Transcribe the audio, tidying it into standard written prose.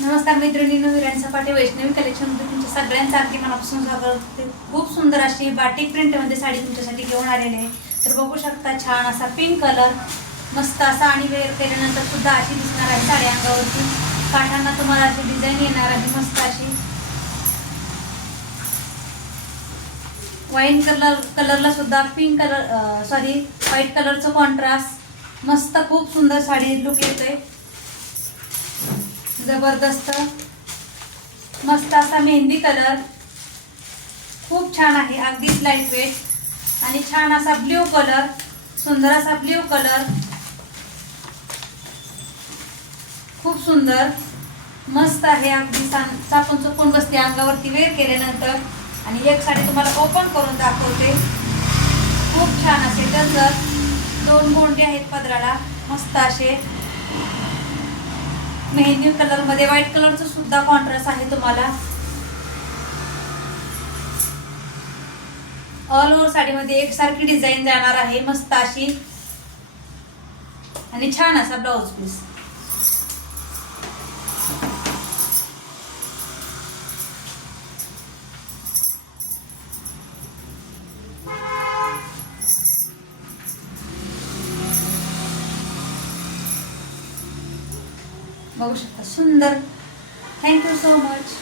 नमस्कार मैत्रिणींनो, विराट सपाटे वैष्णवी कलेक्शनमध्ये तुमच्या सगळ्यांचं अगदी मनापासून स्वागत करते। खूप सुंदर अशी बाटिक प्रिंटमध्ये साडी तुमच्यासाठी घेऊन आलेली आहे। तर बघू शकता, छान असा पिंक कलर, मस्त असा, आणि वेअर केल्यानंतर सुद्धा अशी दिसणार आहे साडी अंगावरती। काठांना तुम्हाला अशी डिझाईन येणार आहे, मस्त अशी वाईन कलरला सुद्धा पिंक कलर व्हाईट कलरचं कॉन्ट्रास्ट, मस्त खूप सुंदर साडी लुक येतोय, जबरदस्त मस्त असा मेहंदी कलर, खूप छान आहे, अगदीच लाईट वेट। आणि छान असा ब्ल्यू कलर, सुंदर असा ब्ल्यू कलर, खूप सुंदर मस्त आहे, अगदी चापून चुकून बसते अंगावरती वेअर केल्यानंतर। आणि एक साडी तुम्हाला ओपन करून दाखवते, खूप छान असे टसर, दोन गोंडे आहेत पदराला, मस्त असे मेहंदी कलर मध्ये व्हाईट कलरचं सुद्धा कॉन्ट्रास्ट आहे तुम्हाला। ऑल ओव्हर साडीमध्ये एकसारखी डिझाईन जाणार आहे, मस्त अशी, आणि छान असा ब्लाउज पीस। बघू शकता, सुंदर। Thank you so much.